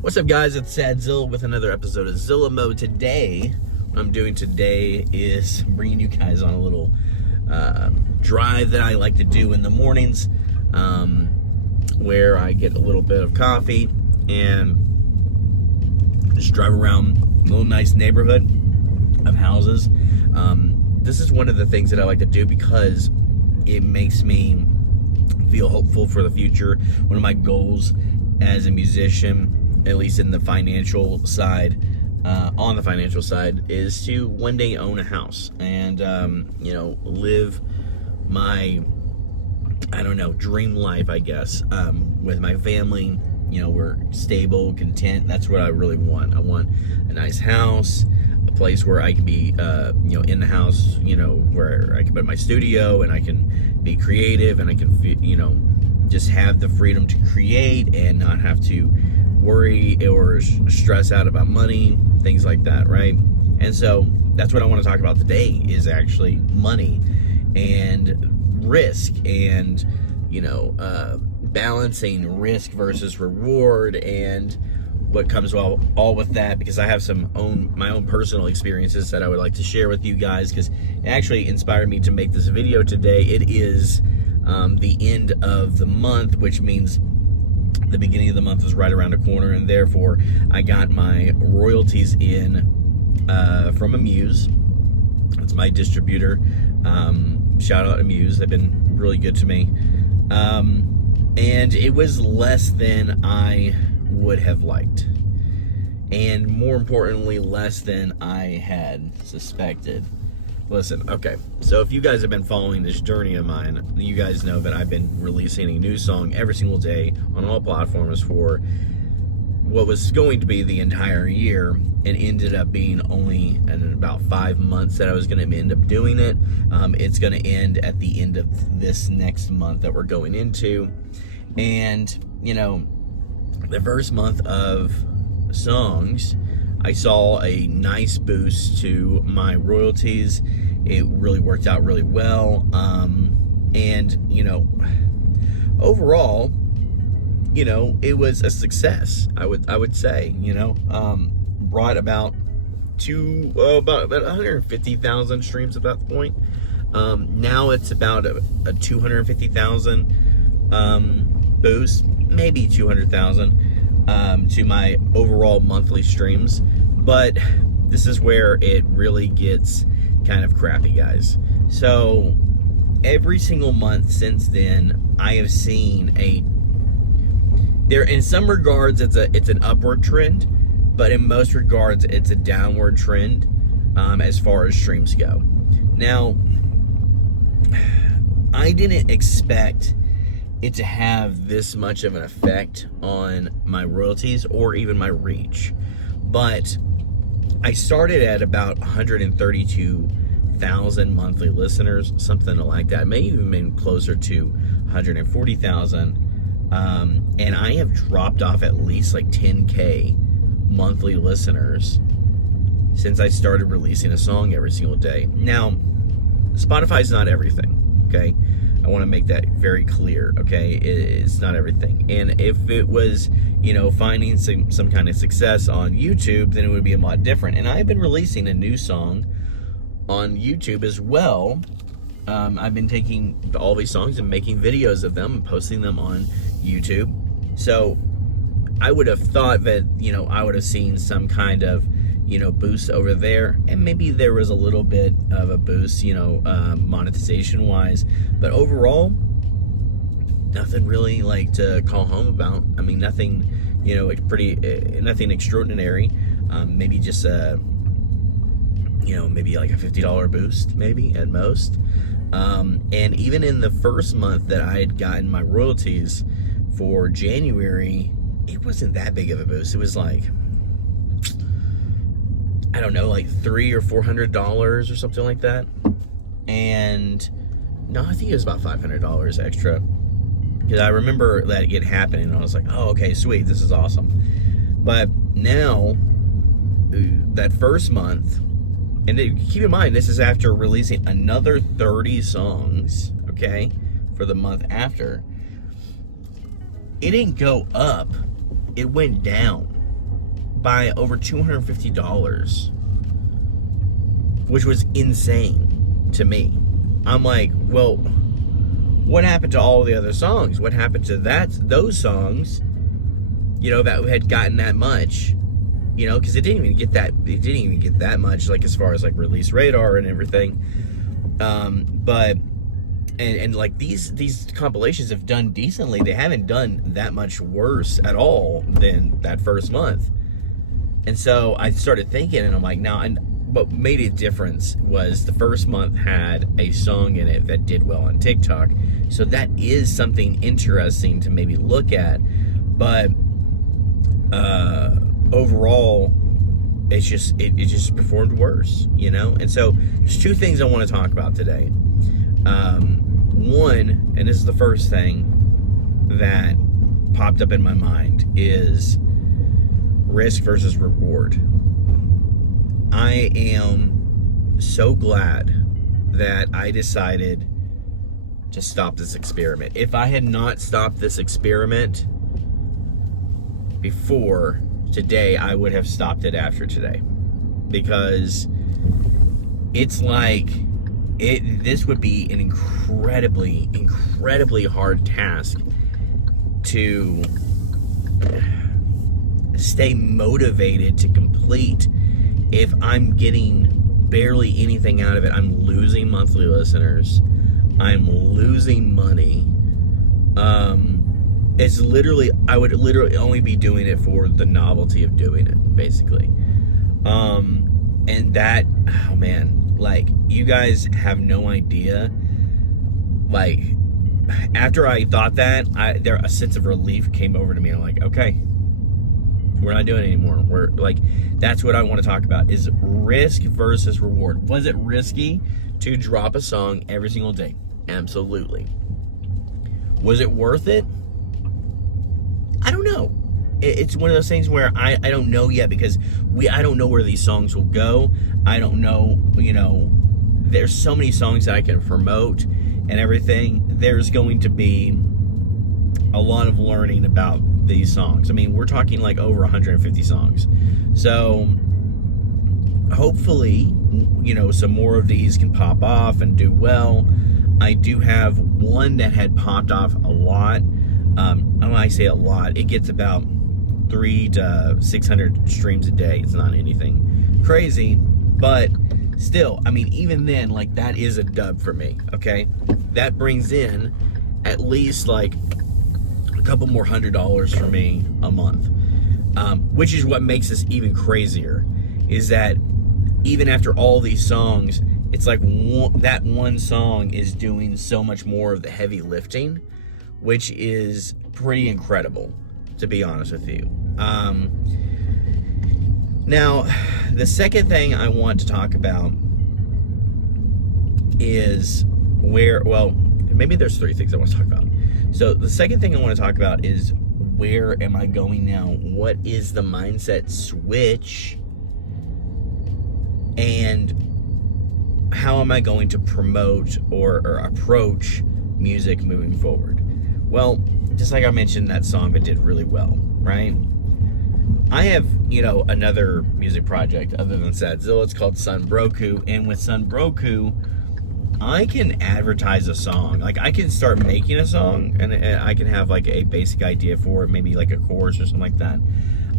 What's up, guys? It's Sad Zilla with another episode of Zilla Mode. Today, what I'm doing today is bringing you guys on a little drive that I like to do in the mornings, where I get a little bit of coffee and just drive around a little nice neighborhood of houses. This is one of the things that I like to do because it makes me feel hopeful for the future. One of my goals as a musician, at least in the financial side, on the financial side, is to one day own a house and, live my, dream life, I guess, with my family. We're stable, content. That's what I really want. I want a nice house, a place where I can be, in the house, where I can put my studio and I can be creative and I can, just have the freedom to create and not have to worry or stress out about money, things like that, right? And so that's what I want to talk about today is actually money and risk and, balancing risk versus reward and what comes all with that, because I have my own personal experiences that I would like to share with you guys, because it actually inspired me to make this video today. It is the end of the month, which means the beginning of the month is right around the corner, and therefore I got my royalties in from Amuse. It's my distributor. Shout out to Amuse. They've been really good to me. And it was less than I would have liked. And more importantly, less than I had suspected. Listen, okay, so if you guys have been following this journey of mine, you guys know that I've been releasing a new song every single day on all platforms for what was going to be the entire year, and ended up being only in about 5 months that I was going to end up doing it. It's going to end at the end of this next month that we're going into. And, the first month of songs, I saw a nice boost to my royalties. It really worked out really well. Overall, it was a success. I would say, brought about 150,000 streams at that point. Now it's about a 250,000 boost, maybe 200,000 to my overall monthly streams. But this is where it really gets kind of crappy, guys. So every single month since then, I have seen in some regards it's an upward trend, but in most regards it's a downward trend as far as streams go. Now, I didn't expect it to have this much of an effect on my royalties or even my reach, but I started at about 132,000 monthly listeners, something like that. Maybe even been closer to 140,000. And I have dropped off at least like 10K monthly listeners since I started releasing a song every single day. Now, Spotify's not everything, okay? I want to make that very clear, okay? It's not everything. And if it was, finding some kind of success on YouTube, then it would be a lot different. And I've been releasing a new song on YouTube as well. I've been taking all these songs and making videos of them and posting them on YouTube. So I would have thought that, I would have seen some kind of, boost over there, and maybe there was a little bit of a boost, monetization wise, but overall, nothing really like to call home about. I mean, nothing, nothing extraordinary. Maybe just maybe like a $50 boost, maybe at most. And even in the first month that I had gotten my royalties for January, it wasn't that big of a boost. It was like, I don't know, like $300 or $400 or something like that. And no, I think it was about $500 extra, because I remember that it happening and I was like, oh, okay, sweet, this is awesome. But now, that first month, and keep in mind, this is after releasing another 30 songs, okay, for the month after. It didn't go up, it went down. by over $250, which was insane to me. I'm like, well, what happened to all the other songs? What happened to those songs, that had gotten that much? Because it didn't even get that much, like, as far as like release radar and everything. But like these compilations have done decently. They haven't done that much worse at all than that first month. And so I started thinking, and I'm like, now, and what made a difference was the first month had a song in it that did well on TikTok. So that is something interesting to maybe look at. But overall, it just performed worse, And so there's two things I want to talk about today. One, and this is the first thing that popped up in my mind, is risk versus reward. I am so glad that I decided to stop this experiment. If I had not stopped this experiment before today, I would have stopped it after today, because it's like this would be an incredibly hard task to stay motivated to complete if I'm getting barely anything out of it. I'm losing monthly listeners. I'm losing money. I would literally only be doing it for the novelty of doing it, basically. And that, oh man, like, you guys have no idea. Like, after I thought that, a sense of relief came over to me. I'm like, okay, we're not doing it anymore. We're like, that's what I want to talk about, is risk versus reward. Was it risky to drop a song every single day? Absolutely. Was it worth it? I don't know. It's one of those things where I don't know yet, because I don't know where these songs will go. I don't know, there's so many songs that I can promote and everything. There's going to be a lot of learning about these songs. I mean, we're talking like over 150 songs. So hopefully, some more of these can pop off and do well. I do have one that had popped off a lot. When I say a lot, it gets about 300 to 600 streams a day. It's not anything crazy, but still, I mean, even then, like, that is a dub for me, okay? That brings in at least like a couple more $100 for me a month, which is what makes this even crazier, is that even after all these songs, it's like that one song is doing so much more of the heavy lifting, which is pretty incredible, to be honest with you. Now, the second thing I want to talk about is maybe there's three things I want to talk about. So the second thing I want to talk about is, where am I going now? What is the mindset switch? And how am I going to promote or approach music moving forward? Well, just like I mentioned, that song that did really well, right? I have, another music project other than Zilla. It's called Sunbroku, and with Sunbroku, I can advertise a song. Like, I can start making a song, and I can have like a basic idea for it, maybe like a chorus or something like that.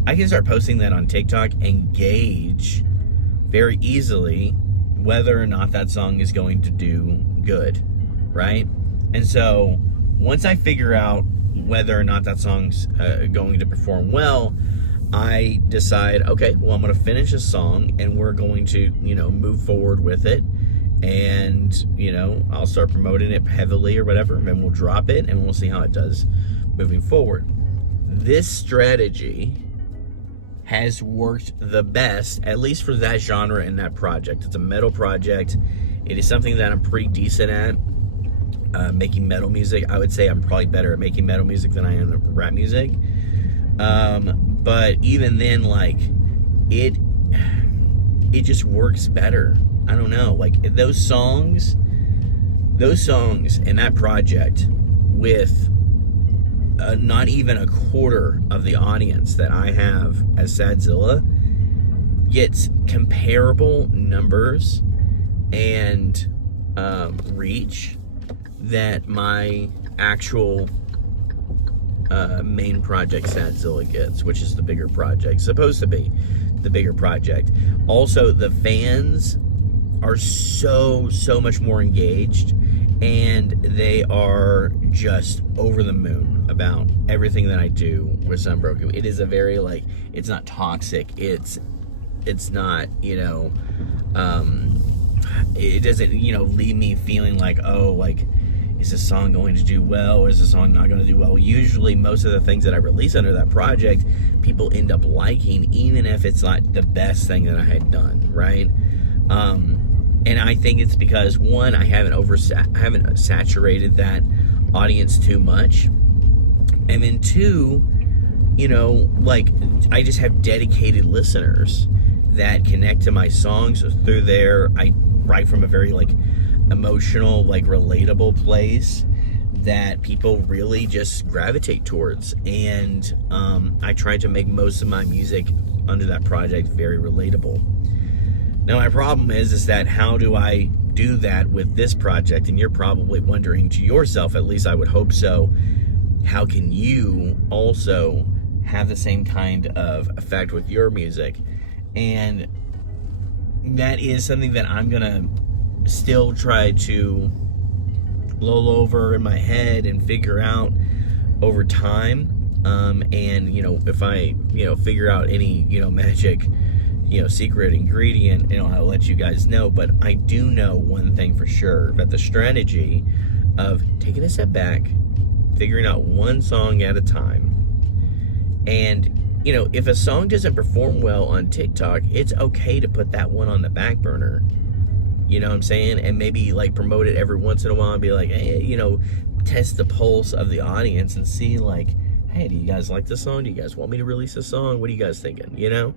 I can start posting that on TikTok and gauge very easily whether or not that song is going to do good, right? And so once I figure out whether or not that song's going to perform well, I decide, okay, well, I'm going to finish a song and we're going to, move forward with it. And, I'll start promoting it heavily or whatever, and then we'll drop it and we'll see how it does moving forward. This strategy has worked the best, at least for that genre and that project. It's a metal project. It is something that I'm pretty decent at, making metal music. I would say I'm probably better at making metal music than I am at rap music. But even then, like, it just works better. I don't know, like, those songs and that project with not even a quarter of the audience that I have as Sad Zilla gets comparable numbers and reach that my actual main project Sad Zilla gets, which is the bigger project, supposed to be the bigger project. Also, the fans are so much more engaged, and they are just over the moon about everything that I do with Sunbroken. It is a very, like, it's not toxic, it's not, you know, it doesn't, you know, leave me feeling like, oh, like, is this song going to do well, or is this song not going to do well? Usually, most of the things that I release under that project, people end up liking, even if it's not the best thing that I had done, right? And I think it's because, one, I haven't saturated that audience too much, and then two, you know, like, I just have dedicated listeners that connect to my songs through there. I write from a very, like, emotional, like, relatable place that people really just gravitate towards, and I try to make most of my music under that project very relatable. Now, my problem is that how do I do that with this project? And you're probably wondering to yourself, at least I would hope so, how can you also have the same kind of effect with your music? And that is something that I'm gonna still try to lull over in my head and figure out over time. And, you know, if I, you know, figure out any, you know, magic, you know, secret ingredient, you know, I'll let you guys know. But I do know one thing for sure, that the strategy of taking a step back, figuring out one song at a time, and, you know, if a song doesn't perform well on TikTok, it's okay to put that one on the back burner. You know what I'm saying? And maybe, like, promote it every once in a while and be like, hey, you know, test the pulse of the audience and see, like, hey, do you guys like this song? Do you guys want me to release a song? What are you guys thinking? You know?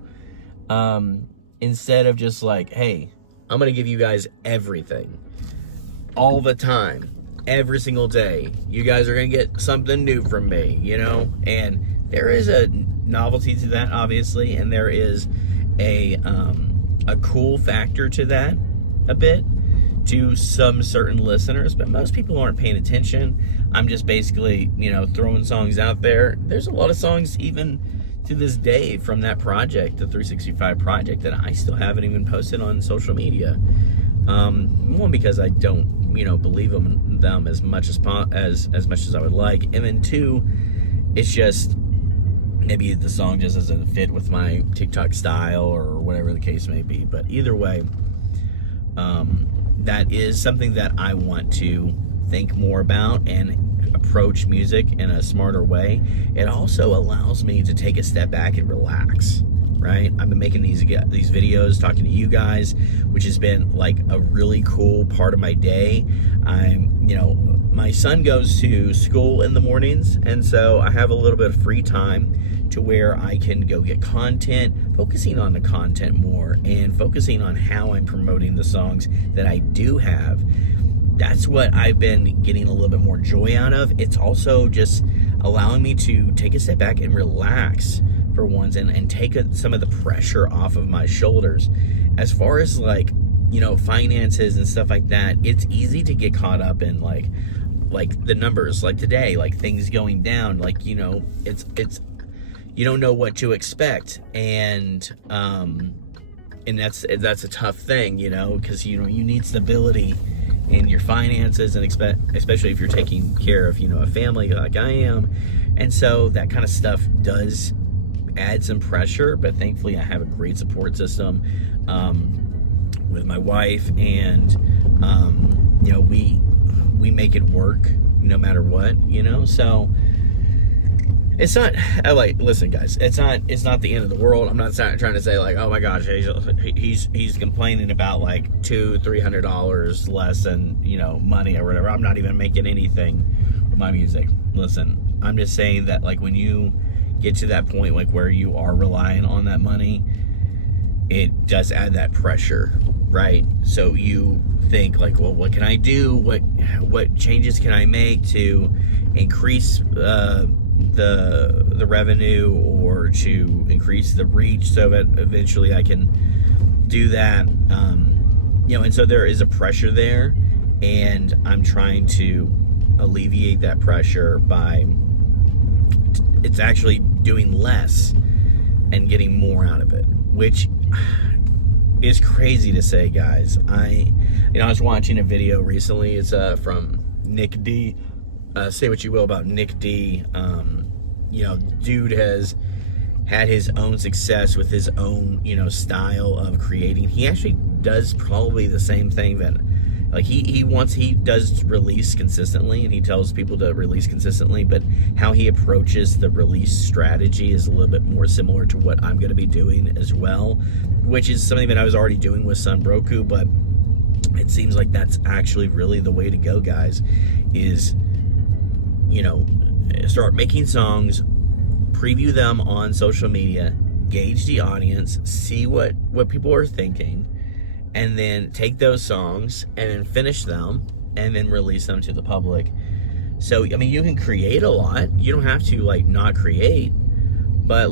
Instead of just like, hey, I'm going to give you guys everything all the time, every single day. You guys are going to get something new from me, you know? And there is a novelty to that, obviously, and there is a cool factor to that a bit to some certain listeners, but most people aren't paying attention. I'm just basically, you know, throwing songs out there. There's a lot of songs even to this day from that project, the 365 project, that I still haven't even posted on social media. One, because I don't, you know, believe in them as much as I would like, and then two, it's just maybe the song just doesn't fit with my TikTok style or whatever the case may be. But either way, that is something that I want to think more about and approach music in a smarter way. It also allows me to take a step back and relax, right? I've been making these videos, talking to you guys, which has been like a really cool part of my day. You know, my son goes to school in the mornings, and so I have a little bit of free time to where I can go get content, focusing on the content more and focusing on how I'm promoting the songs that I do have. That's what I've been getting a little bit more joy out of. It's also just allowing me to take a step back and relax for once, and take some of the pressure off of my shoulders. As far as, like, you know, finances and stuff like that, it's easy to get caught up in like the numbers, like today, like things going down, like, you know, it's you don't know what to expect, and that's a tough thing, you know, because, you know, you need stability in your finances, and especially if you're taking care of, you know, a family like I am. And so that kind of stuff does add some pressure, but thankfully I have a great support system with my wife, and you know, we make it work no matter what, you know. So it's not, like, listen guys, it's not the end of the world. I'm not trying to say like, oh my gosh, he's complaining about like $200-300 less than, you know, money or whatever. I'm not even making anything with my music. Listen, I'm just saying that, like, when you get to that point, like, where you are relying on that money, it does add that pressure, right? So you think like, well, what can I do? What changes can I make to increase the revenue or to increase the reach so that eventually I can do that. And so there is a pressure there, and I'm trying to alleviate that pressure by it's actually doing less and getting more out of it, which is crazy to say, guys. I was watching a video recently. It's from Nick D. Say what you will about Nick D. Dude has had his own success with his own, style of creating. He actually does probably the same thing that, like, he does release consistently, and he tells people to release consistently, but how he approaches the release strategy is a little bit more similar to what I'm going to be doing as well, which is something that I was already doing with Sunbroku, but it seems like that's actually really the way to go, guys, is, start making songs, preview them on social media, gauge the audience, see what people are thinking, and then take those songs and then finish them and then release them to the public. So, you can create a lot. You don't have to, not create, but,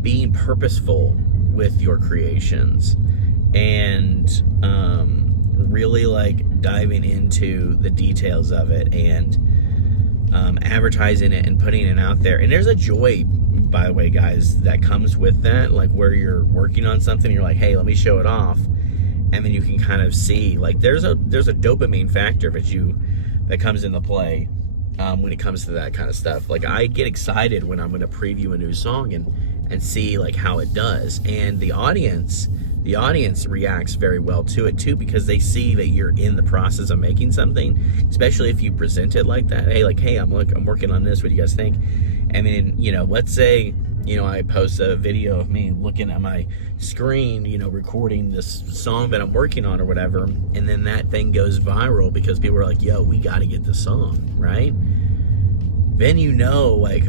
being purposeful with your creations and really, diving into the details of it and advertising it and putting it out there. And there's a joy, by the way, guys, that comes with that, where you're working on something, you're like, hey, let me show it off. And then you can kind of see, there's a dopamine factor that comes into play when it comes to that kind of stuff. I get excited when I'm going to preview a new song and see how it does. And the audience reacts very well to it too, because they see that you're in the process of making something, especially if you present it like that. Hey, I'm working on this. What do you guys think? And then, let's say, I post a video of me looking at my screen, recording this song that I'm working on or whatever, and then that thing goes viral because people are like, yo, we got to get the song, right? Then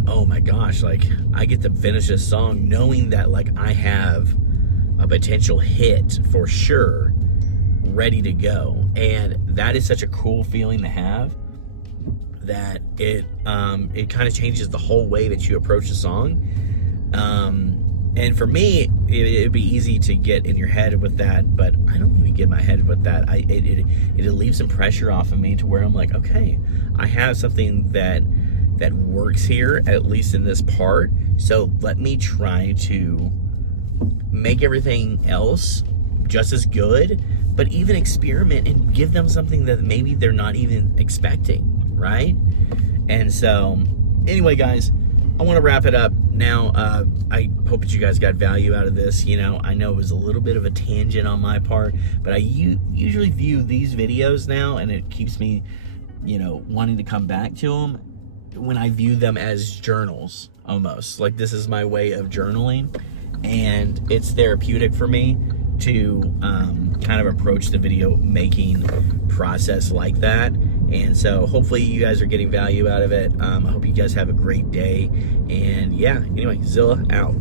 oh my gosh, I get to finish this song knowing that, I have a potential hit for sure ready to go. And that is such a cool feeling to have, that it kind of changes the whole way that you approach a song. And for me, it'd be easy to get in your head with that, but I don't even get my head with that. It leaves some pressure off of me to where I'm like, okay, I have something that works here, at least in this part. So let me try to make everything else just as good, but even experiment and give them something that maybe they're not even expecting, right? And so, anyway, guys, I want to wrap it up now. I hope that you guys got value out of this. I know it was a little bit of a tangent on my part, but I usually view these videos now, and it keeps me, wanting to come back to them when I view them as journals, almost. This is my way of journaling, and it's therapeutic for me to kind of approach the video making process like that. And so hopefully you guys are getting value out of it. I hope you guys have a great day. And yeah, anyway, Zilla out.